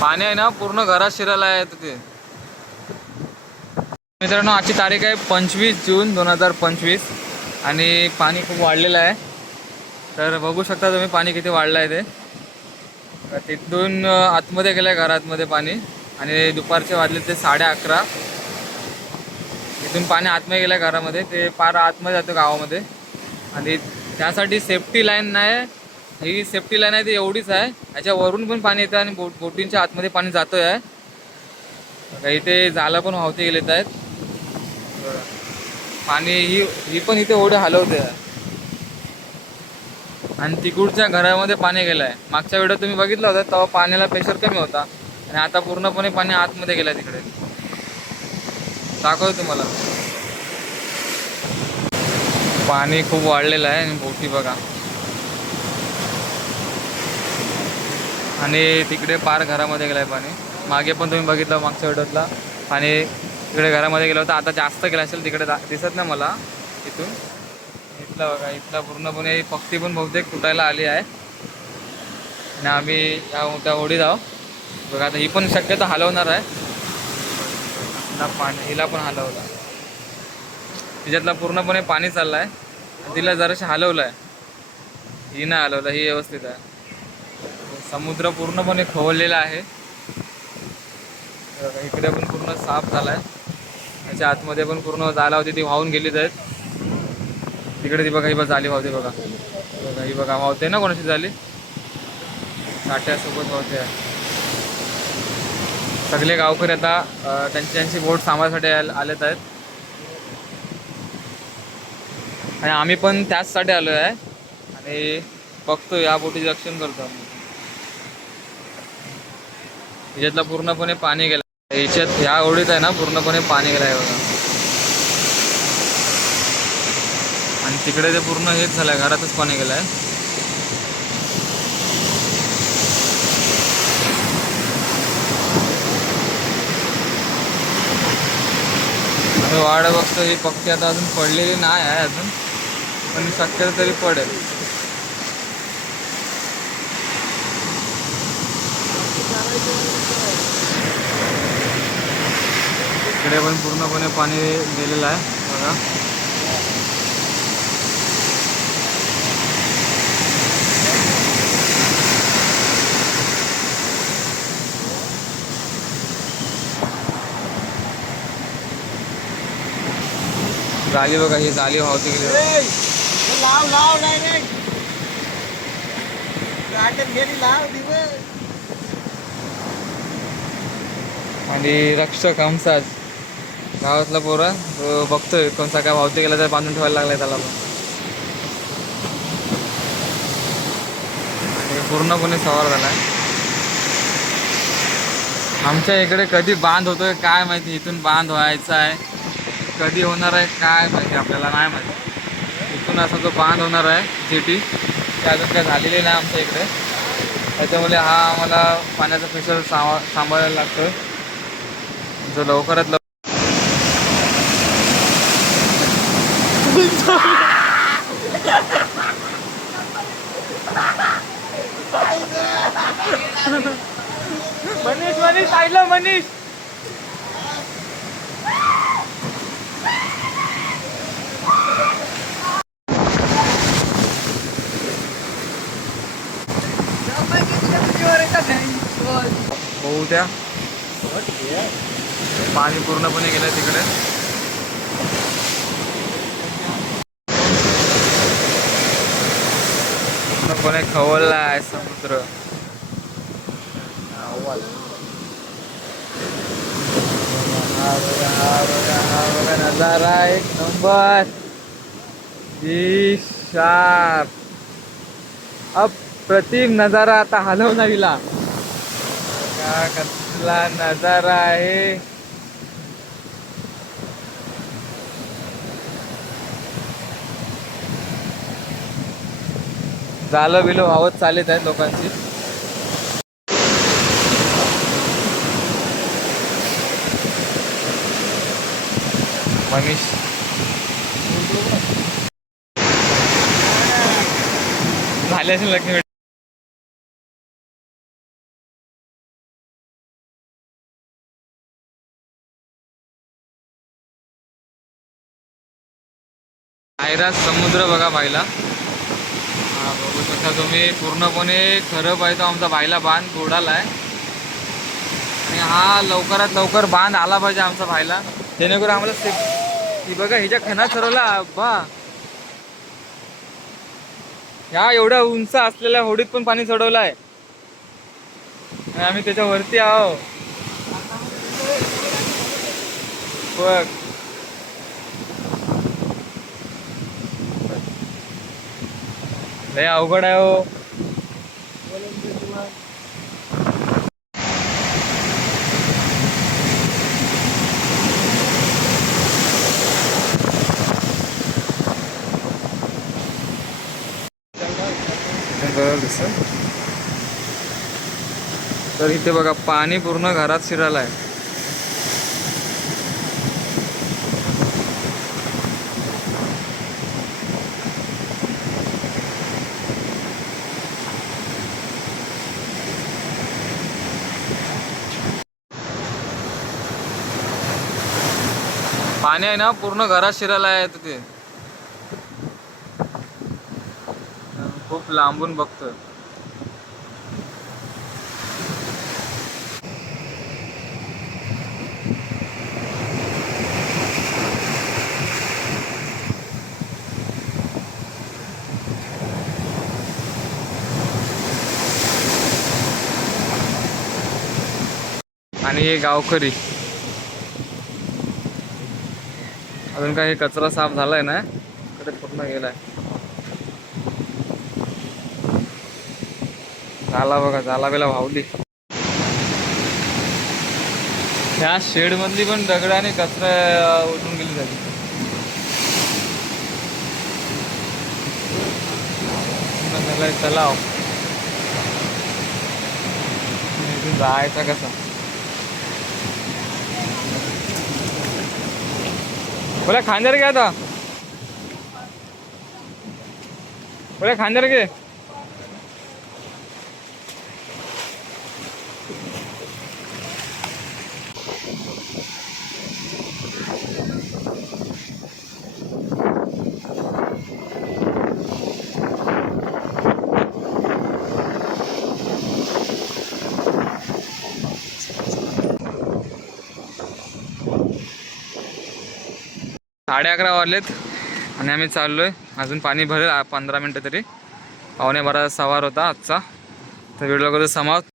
पाणी आहे ना पूर्ण घरात शिरायला आहे तिथे. मित्रांनो आजची तारीख आहे पंचवीस जून दोन हजार पंचवीस आणि पाणी खूप वाढलेलं आहे. तर बघू शकता तुम्ही पाणी किती वाढलं आहे ते. तिथून आतमध्ये गेलं आहे घरातमध्ये पाणी आणि दुपारचे वाजले ते साडे अकरा. तिथून पाणी आतमध्ये गेलं आहे घरामध्ये ते पार आतमध्ये जातं गावामध्ये. आणि त्यासाठी सेफ्टी लाईन नाही ही सेफ्टी लाईन आहे ती एवढीच आहे. याच्यावरून पण पाणी येतं आणि बोट बोटींच्या आतमध्ये पाणी जातो आहे काही इथे झाला पण वाहते गेलेत आहेत. पाणी ही ही पण इथे ओढे हलवते आहे आणि तिकडच्या घरामध्ये पाणी गेलं आहे मागच्या वेळेत तुम्ही बघितलं होतं तेव्हा पाण्याला प्रेशर कमी होता. आणि आता पूर्णपणे पाणी आतमध्ये गेलं तिकडे. दाखवतो तुम्हाला. पाणी खूप वाढलेलं आहे आणि भोवती बघा. आणि तिकडे पार घरामध्ये गेलं आहे पाणी. मागे पण तुम्ही बघितलं मागच्या व्हिडिओतला. पाणी तिकडे घरामध्ये गेलं होतं आता जास्त गेलं असेल तिकडे दिसत नाही मला इथून. इथलं बघा इथला पूर्णपणे पक्षी पण बहुतेक तुटायला आली आहे. आणि आम्ही या त्या ओढीत आहोत. बघा आता ही पण शक्यतो हलवणार आहे. पाणी हिला पण हलवलं. तिच्यातला पूर्णपणे पाणी चाललं आहे तिला जराशी हलवलं आहे ही नाही हलवलं ही व्यवस्थित आहे. समुद्र पूर्णपणे खवळलेला आहे. इकडे पण पूर्ण साफ झाला आहे त्याच्या आतमध्ये पण पूर्ण जाला होती ती वाहून गेलीच आहेत तिकडे ती बघा ही बघा झाली वाहते बघा. बघा ही बघा वाहते ना कोणाशी झाली? काट्यासोबत वाहते. आहे सगळे गावकरी आता त्यांची त्यांची बोट सांभाळसाठी आलेत आहेत. आणि आम्ही पण त्याचसाठी आलो आहे. आणि बघतो या बोटीचे रक्षण करतो आम्ही. याच्यातला पूर्णपणे पाणी गेलं. याच्यात ह्या ओढीत आहे ना पूर्णपणे पाणी गेलं आहे बघा. आणि तिकडे ते पूर्ण हेच झालंय घरातच पाणी गेलं आहे वाढ बघतो ही पक्षी आता अजून पडलेली नाही आहे अजून. पण शक्य तरी पडेल. इकडे पण पूर्णपणे पाणी गेलेलं आहे बघा. जाली बघा ही जाली वाहती गेली लाव लाव डायरेक्ट गाठ्यात गेली लाव दिवस. आणि रक्षक हमसाज गावातला पोरा तो बघतोय कोणता काय वावते गेला तर बांधून ठेवायला लागलाय त्याला पण. आणि पूर्णपणे सवार झालाय आमच्या इकडे कधी बांध होतोय काय माहिती इथून बांध व्हायचा आहे. कधी होणार आहे काय माहिती आपल्याला नाही माहिती. इथून असा जो बांध होणार आहे सिटी ते अजून काय झालेली नाही आमच्या इकडे. त्याच्यामुळे हा आम्हाला पाण्याचा प्रेशर सांभा सांभाळायला लागतो जो लवकरात लवकर मनीष मनीष आयला मनीष. होऊ द्या पाणी पूर्णपणे गेलं तिकडे. पूर्णपणे खवळला आहे समुद्र. नजारा एक नंबर. अप्रतिम नजारा आता हलवला विला का कसला नजारा आहे? झालं बिलो आवत चालत आहेत लोकांची. मनीष. झाले असेल लक्ष्मी. भेट समुद्र बघा पाहिला बघू शकता तुम्ही. पूर्णपणे खरं पाहिजे आमचा भाईला बांध बुडाला आहे. आणि हा लवकरात लवकर बांध आला पाहिजे आमचा भाईला जेणेकरून आम्हाला सेफ बघा हिच्या खणात ठरवला. बा. ह्या एवढ्या उंच असलेल्या होडीत पण पाणी चढवलं आहे आम्ही त्याच्यावरती आहो बघ. लय अवघड आहे हो. तर इथे बघा पाणी पूर्ण घरात शिरायला आहे. पाणी आहे ना पूर्ण घरात शिरायला आहे तिथे खूप लांबून बघतो आणि हे गावकरी. अजून काही कचरा साफ झालाय ना? कडे पूर्ण गेलाय. झाला बघा झाला बेला भावली. ह्या शेड मधली पण दगड आणि कचरा उठून गेली झाली. झालाय तलाव. जायचा कसा? बोला खांद्यार घ्या आता. बोला खांद्यार घे. साडे अकरा वाजलेत आणि आम्ही चाललो आहे अजून पाणी भरेल पंधरा मिनटं तरी. पावणे बारा सवार होता आजचा. तर व्हिडिओ कधी समाप्त